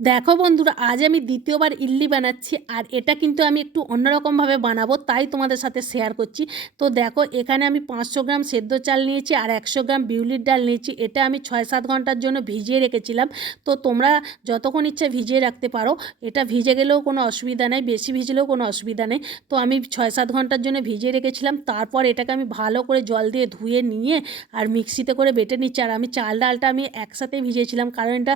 দেখো বন্ধুরা, আজ আমি দ্বিতীয়বার ইডলি বানাচ্ছি আর এটা কিন্তু আমি একটু অন্যরকমভাবে বানাবো, তাই তোমাদের সাথে শেয়ার করছি। তো দেখো, এখানে আমি পাঁচশো গ্রাম সেদ্ধ চাল নিয়েছি আর একশো গ্রাম বিউলির ডাল নিয়েছি। এটা আমি ছয় সাত ঘণ্টার জন্য ভিজিয়ে রেখেছিলাম। তো তোমরা যতক্ষণ ইচ্ছা ভিজিয়ে রাখতে পারো, এটা ভিজে গেলেও কোনো অসুবিধা নেই, বেশি ভিজলেও কোনো অসুবিধা নেই। তো আমি ছয় সাত ঘণ্টার জন্য ভিজিয়ে রেখেছিলাম, তারপর এটাকে আমি ভালো করে জল দিয়ে ধুয়ে নিয়ে আর মিক্সিতে করে বেটে নিচ্ছি। আর আমি চাল ডালটা আমি একসাথেই ভিজিয়েছিলাম, কারণ এটা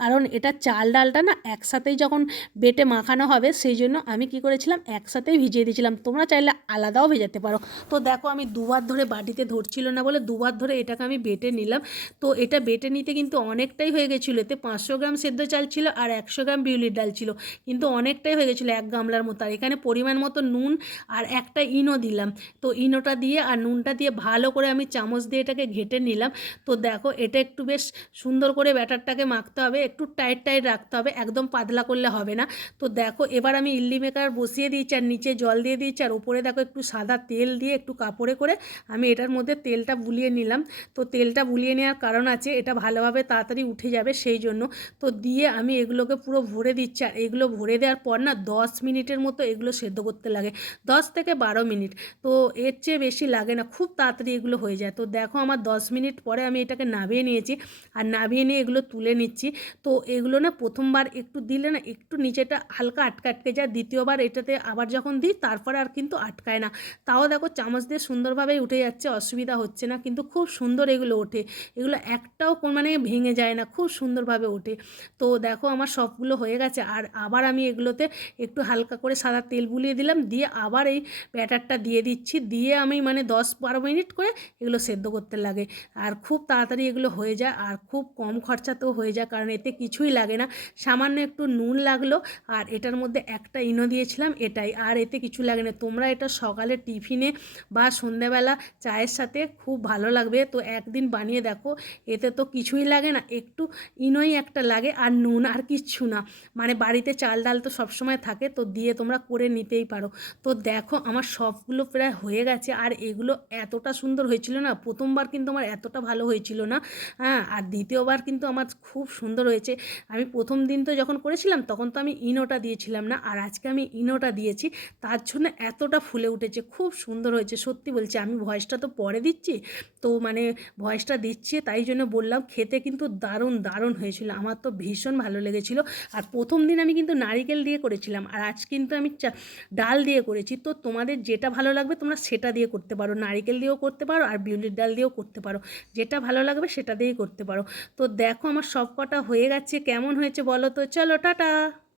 কারণ এটা চাল ডালটা না একসাথেই যখন বেটে মাখানো হবে, সেই জন্য আমি কি করেছিলাম, একসাথেই ভিজিয়ে দিয়েছিলাম। তোমরা চাইলে আলাদাও ভেজাতে পারো। তো দেখো আমি দুবার ধরে বাটিতে ধরছিল না বলে দুবার ধরে এটাকে আমি বেটে নিলাম। তো এটা বেটে নিতে কিন্তু অনেকটাই হয়ে গেছিল। এতে পাঁচশো গ্রাম সেদ্ধ চাল ছিল আর একশো গ্রাম বিউলির ডাল ছিল। কিন্তু অনেকটাই হয়ে গেছিল এক গামলার মতো। আর এখানে পরিমাণ মতো নুন আর একটা ইনো দিলাম। তো ইনোটা দিয়ে আর নুনটা দিয়ে ভালো করে আমি চামচ দিয়ে এটাকে ঘেটে নিলাম। তো দেখো এটা একটু বেশ সুন্দর করে ব্যাটারটাকে মাখতে হবে। একটু টাইট টাইট রাখতে হবে, একদম পাতলা করলে হবে না। তো দেখো, এবার আমি ইডলি মেকার বসিয়ে দিয়েছি আর নিচে জল দিয়ে দিয়েছি আর উপরে দেখো একটু সাদা তেল দিয়ে একটু কাপড়ে করে আমি এটার মধ্যে তেলটা বুলিয়ে নিলাম। তো তেলটা বুলিয়ে নেওয়ার কারণ আছে, এটা ভালোভাবে তাড়াতাড়ি উঠে যাবে সেই জন্য। তো দিয়ে আমি এগুলোকে পুরো ভরে দিচ্ছি আর এগুলো ভরে দেওয়ার পর না দশ মিনিটের মতো এগুলো সেদ্ধ করতে লাগে, দশ থেকে বারো মিনিট। তো এর চেয়ে বেশি লাগে না, খুব তাড়াতাড়ি এগুলো হয়ে যায়। তো দেখো, আমার দশ মিনিট পরে আমি এটাকে নামিয়ে নিয়েছি। আর নামিয়ে নিয়ে এগুলো তুলে নিচ্ছি। তো এগুলো না প্রথমবার একটু দিলে না একটু নিচেটা হালকা আটকে আটকে যায়, দ্বিতীয়বার এটাতে আবার যখন দিই তারপরে আর কিন্তু আটকায় না। তাও দেখো চামচ দিয়ে সুন্দরভাবেই উঠে যাচ্ছে, অসুবিধা হচ্ছে না, কিন্তু খুব সুন্দর এগুলো ওঠে। এগুলো একটাও মানে ভেঙে যায় না, খুব সুন্দরভাবে ওঠে। তো দেখো আমার সবগুলো হয়ে গেছে, আর আবার আমি এগুলোতে একটু হালকা করে সাদা তেল বুলিয়ে দিলাম, দিয়ে আবার এই ব্যাটারটা দিয়ে দিচ্ছি, দিয়ে আমি মানে দশ বারো মিনিট করে এগুলো সেদ্ধ করতে লাগে। আর খুব তাড়াতাড়ি এগুলো হয়ে যায়, আর খুব কম খরচাতেও হয়ে যায়, কারণ এতে কিছুই লাগে না। সামান্য একটু নুন লাগল আর এটার মধ্যে একটা ইনো দিয়েছিলাম, এটাই। আর এতে কিছু লাগে না। তোমরা এটা সকালে টিফিনে বা সন্ধ্যাবেলা চায়ের সাথে খুব ভালো লাগবে। তো একদিন বানিয়ে দেখো, এতে তো কিছুই লাগে না। একটু ইনোই একটা লাগে আর নুন আর কিচ্ছু না। মানে বাড়িতে চাল ডাল তো সবসময় থাকে, তো দিয়ে তোমরা করে নিতেই পারো। তো দেখো, আমার সবগুলো প্রায় হয়ে গেছে আর এগুলো এতটা সুন্দর হয়েছিল না, প্রথমবার কিন্তু আমার এতটা ভালো হয়েছিল না। হ্যাঁ আর দ্বিতীয়বার কিন্তু আমার খুব সুন্দর হয়েছে আমি প্রথম দিন তো যখন করেছিলাম, তখন তো আমি ইনোটা দিয়েছিলাম না। আর আজকে আমি ইনোটা দিয়েছি, তার জন্য এতটা ফুলে উঠেছে, খুব সুন্দর হয়েছে, সত্যি বলছি। আমি ভয়েসটা তো পরে দিচ্ছি, তো মানে ভয়েসটা দিচ্ছি, তাই জন্য বললাম, খেতে কিন্তু দারুণ দারুণ হয়েছিল। আমার তো ভীষণ ভালো লেগেছিল। আর প্রথম দিন আমি কিন্তু নারিকেল দিয়ে করেছিলাম, আর আজ কিন্তু আমি ডাল দিয়ে করেছি। তো তোমাদের যেটা ভালো লাগবে, তোমরা সেটা দিয়ে করতে পারো। নারিকেল দিয়েও করতে পারো, আর বিউলির ডাল দিয়েও করতে পারো। যেটা ভালো লাগবে, সেটা দিয়েই করতে পারো। তো দেখো, আমার সব কটা হয়ে গেছে কেমন হয়েছে বলো তো? চলো টাটা।